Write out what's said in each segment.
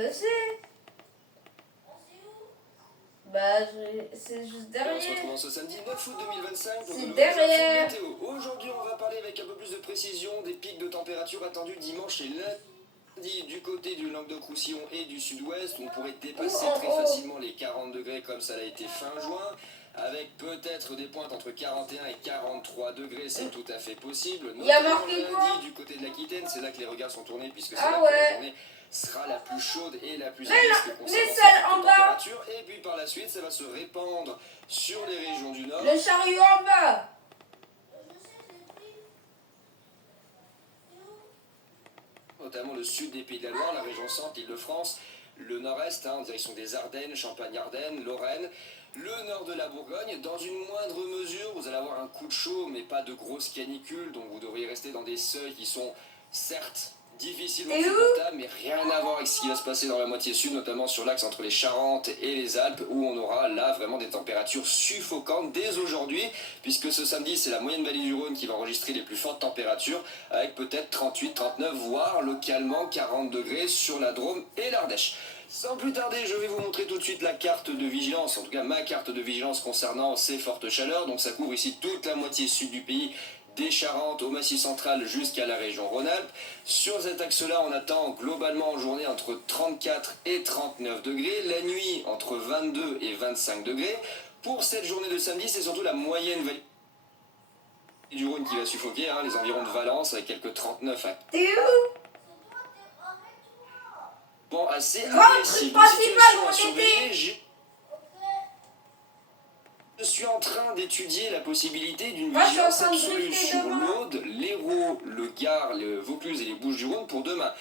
Je sais. Bah, c'est juste Et on se derrière. retrouve en ce samedi 9 août 2025 pour C'est de nouvelles infos derrière. météo. Aujourd'hui, on va parler avec un peu plus de précision des pics de température attendus dimanche et lundi du côté du Languedoc-Roussillon et du sud-ouest. On pourrait dépasser très facilement les 40 degrés comme ça l'a été fin juin. Avec peut-être des pointes entre 41 et 43 degrés, c'est tout à fait possible. Il y a Notamment marqué lundi quoi? du côté de l'Aquitaine, c'est là que les regards sont tournés puisque c'est Ah là que la ouais. journée sera la plus chaude et la plus Mais risque concernant celle cette en bas. température. Et puis par la suite, ça va se répandre sur les régions du nord. Le chariot en bas. Notamment le sud des Pays de la Loire, la région centre, l'Île-de-France, le nord-est, en direction des Ardennes, Champagne-Ardenne, Lorraine, le nord de la Bourgogne. Dans une moindre mesure, vous allez avoir un coup de chaud, mais pas de grosse canicule, donc vous devriez rester dans des seuils qui sont certes difficilement supportables, mais rien à voir avec ce qui va se passer dans la moitié sud, notamment sur l'axe entre les Charentes et les Alpes, où on aura là vraiment des températures suffocantes dès aujourd'hui, puisque ce samedi, c'est la moyenne vallée du Rhône qui va enregistrer les plus fortes températures, avec peut-être 38, 39, voire localement 40 degrés sur la Drôme et l'Ardèche. Sans plus tarder, je vais vous montrer tout de suite la carte de vigilance, en tout cas ma carte de vigilance concernant ces fortes chaleurs. Donc ça couvre ici toute la moitié sud du pays, des Charentes au Massif central jusqu'à la région Rhône-Alpes. Sur cet axe-là, on attend globalement en journée entre 34 et 39 degrés, la nuit entre 22 et 25 degrés. Pour cette journée de samedi, c'est surtout la moyenne vallée du Rhône qui va suffoquer, les environs de Valence avec quelques 39 à... T'es où? Bon, assez Grand agressif. truc principal, Situation à mon surveiller. Je suis en train d'étudier la possibilité d'une Moi, je suis en vigilance train de absolue drifter sur demain. l'Aude, l'Hérault, le Gard, le Vaucluse et les Bouches-du-Rhône pour demain.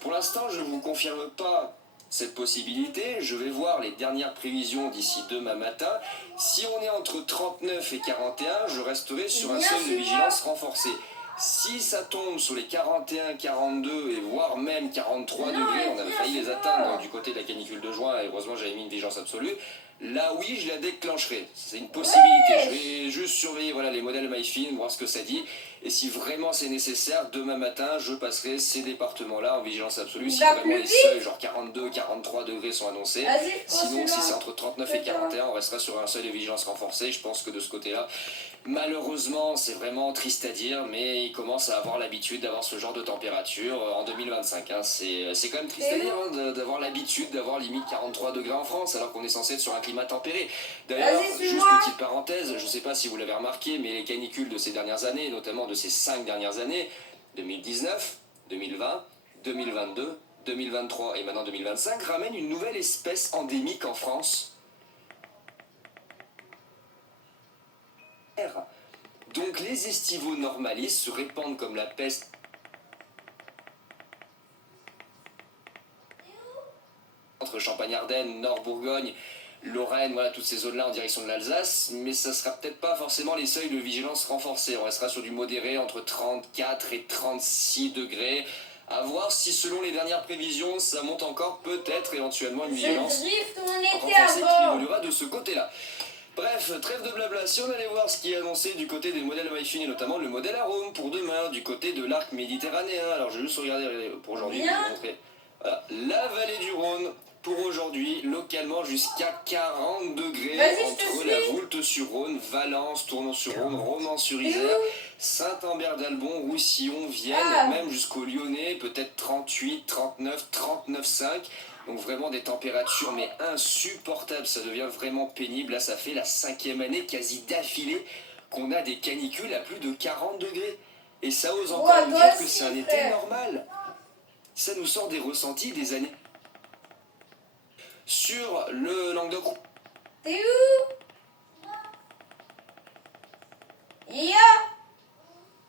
Pour l'instant, je ne vous confirme pas cette possibilité. Je vais voir les dernières prévisions d'ici demain matin. Si on est entre 39 et 41, je resterai sur un Bien seuil de sûr. vigilance renforcé. Si ça tombe sur les 41, 42 et voire même 43 Non, degrés, on avait bien failli les sûr. atteindre du côté de la canicule de juin et heureusement j'avais mis une vigilance absolue. Là oui, je la déclencherai. C'est une possibilité. Je vais juste surveiller les modèles MyFin, voir ce que ça dit. Et si vraiment c'est nécessaire, demain matin, je passerai ces départements-là en vigilance absolue. Si Va vraiment plus les vite. seuils, genre 42, 43 degrés sont annoncés. Vas-y, Sinon, si celui-là. c'est entre 39 et 41, on restera sur un seuil de vigilance renforcé. Je pense que de ce côté-là, malheureusement, c'est vraiment triste à dire, mais il commence à avoir l'habitude d'avoir ce genre de température en 2025. C'est quand même triste à dire d'avoir l'habitude d'avoir limite 43 degrés en France, alors qu'on est censé être sur un climat tempéré. D'ailleurs, Vas-y, juste suis-moi. une petite parenthèse, je ne sais pas si vous l'avez remarqué, mais les canicules de ces dernières années, notamment de ces 5 dernières années, 2019, 2020, 2022, 2023 et maintenant 2025, ramènent une nouvelle espèce endémique en France. Donc les estivaux normalistes se répandent comme la peste entre Champagne-Ardenne, Nord-Bourgogne, Lorraine, toutes ces zones-là en direction de l'Alsace, mais ça sera peut-être pas forcément les seuils de vigilance renforcés. On restera sur du modéré entre 34 et 36 degrés. À voir si selon les dernières prévisions, ça monte encore peut-être éventuellement une vigilance Je drift mon été renforcée qui avant. évoluera de ce côté-là. Bref, trêve de blabla, si on allait voir ce qui est annoncé du côté des modèles MyFin et notamment le modèle Arôme pour demain, du côté de l'arc méditerranéen. Alors je vais juste regarder pour aujourd'hui, je vais vous montrer. Voilà, la vallée du Rhône pour aujourd'hui, localement jusqu'à 40 degrés entre la Voulte-sur-Rhône, Valence, Tournon-sur-Rhône, Romans-sur-Isère, Saint-Ambert-d'Albon, Roussillon, Vienne, même jusqu'au Lyonnais, peut-être 38, 39, 39,5. Donc vraiment des températures mais insupportables, ça devient vraiment pénible. Là ça fait la 5e année quasi d'affilée qu'on a des canicules à plus de 40 degrés. Et ça ose encore nous dire que c'est un été normal. Ça nous sort des ressentis des années. Sur le Languedoc. T'es où? Ya.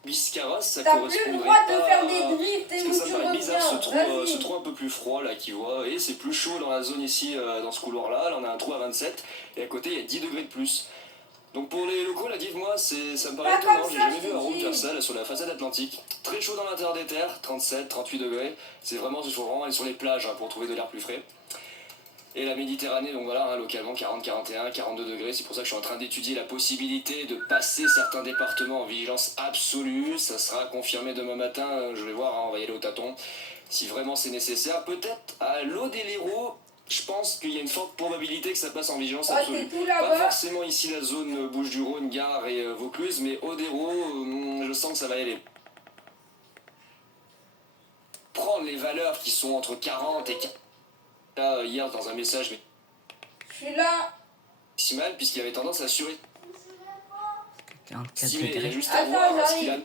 Biscarrosse, ça t'as correspondrait plus le droit de pas faire des drifts et parce que où ça tu me paraît bizarre, reviens. ce trou un peu plus froid là qui voit, et c'est plus chaud dans la zone ici, dans ce couloir là on a un trou à 27 et à côté il y a 10 degrés de plus. Donc pour les locaux là, dites-moi, ça me paraît étonnant, j'ai jamais vu un route faire ça là, sur la façade atlantique. Très chaud dans l'intérieur des terres, 37, 38 degrés, il faut vraiment aller sur les plages pour trouver de l'air plus frais. Et la Méditerranée, donc voilà, localement 40, 41, 42 degrés. C'est pour ça que je suis en train d'étudier la possibilité de passer certains départements en vigilance absolue. Ça sera confirmé demain matin, je vais voir, on va y aller au tâton. si vraiment c'est nécessaire. Peut-être à l'Odellero, je pense qu'il y a une forte probabilité que ça passe en vigilance Oh, absolue. t'es tout Pas là-bas. forcément ici la zone Bouches-du-Rhône, Gare et Vaucluse, mais Odero, je sens que ça va y aller. Prendre les valeurs qui sont entre 40 et 40. Là, hier, dans un message Je suis là. maximal, puisqu'il avait tendance à 44 surestimer. Il y a degrés. juste à Attends, voir ce qu'il j'arrive.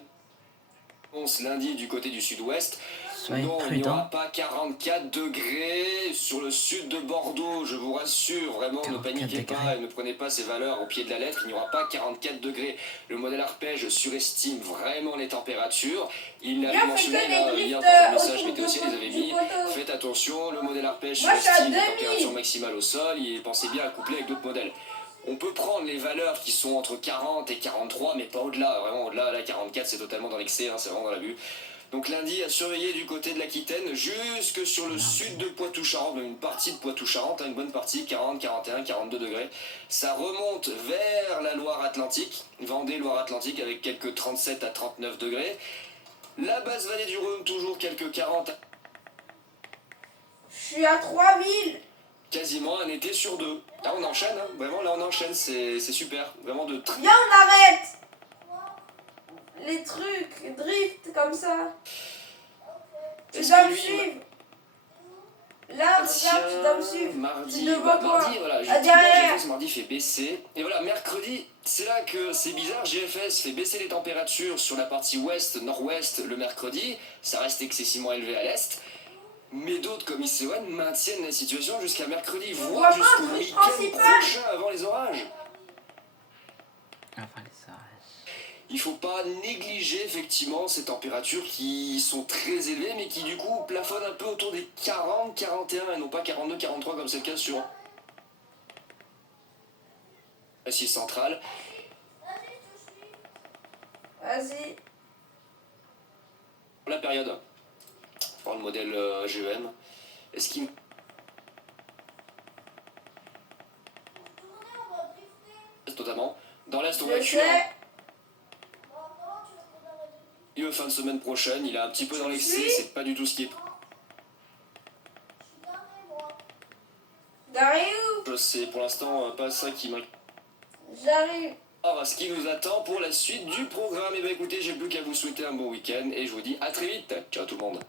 annonce lundi du côté du sud-ouest. Soyez Non, il n'y prudents. aura pas 44 degrés sur le sud de Bordeaux, je vous rassure, vraiment, ne 44 paniquez pas degrés. et ne prenez pas ces valeurs au pied de la lettre, il n'y aura pas 44 degrés. Le modèle arpège surestime vraiment les températures. Il l'avait Viens, on fait mentionné que là, des hier drifts dans un message autour météo aussi, les avait du mis. poteau. Faites attention, le modèle arpège Moi, je suis à surestime les 2000. températures maximales au sol, il pensait bien à coupler avec d'autres modèles. On peut prendre les valeurs qui sont entre 40 et 43, mais pas au-delà. Vraiment, au-delà, là, 44, c'est totalement dans l'excès, hein, c'est vraiment dans l'abus. Donc lundi, à surveiller du côté de l'Aquitaine, jusque sur le sud de Poitou-Charentes, une partie de Poitou-Charentes, une bonne partie, 40, 41, 42 degrés. Ça remonte vers la Loire-Atlantique, Vendée, Loire-Atlantique, avec quelques 37 à 39 degrés. La basse vallée du Rhône, toujours quelques 40. Je suis à 3000. Quasiment un été sur deux. Là, on enchaîne, hein. Vraiment, là, on enchaîne, c'est super. Vraiment de très... Viens, on arrête. Les trucs, drift comme ça. Tu Est-ce dois que me lui, suivre. Là, regarde, tu dois me suivre. Mardi, C'est devant toi. mardi, voilà, Ah, justement, derrière. GFS mardi fait baisser. Et voilà, mercredi, c'est là que c'est bizarre, GFS fait baisser les températures sur la partie ouest, nord-ouest le mercredi. Ça reste excessivement élevé à l'est. Mais d'autres, comme ICON, maintiennent la situation jusqu'à mercredi, voit voire pas jusqu'au un truc week-end principal. prochain avant les orages. Enfin, les orages. Il ne faut pas négliger effectivement ces températures qui sont très élevées, mais qui du coup plafonnent un peu autour des 40, 41 et non pas 42, 43 comme c'est le cas sur la Massif central. Vas-y. La période, pour le modèle GEM, est-ce qu'il notamment dans l'est, on va Je être sais. fin de semaine prochaine, il est un petit peu dans Tu l'excès, suis c'est pas du tout ce qui est. J'arrive. C'est pour l'instant pas ça qui m'inquiète. J'arrive. Alors, ce qui nous attend pour la suite du programme, et bien écoutez, j'ai plus qu'à vous souhaiter un bon week-end et je vous dis à très vite. Ciao tout le monde.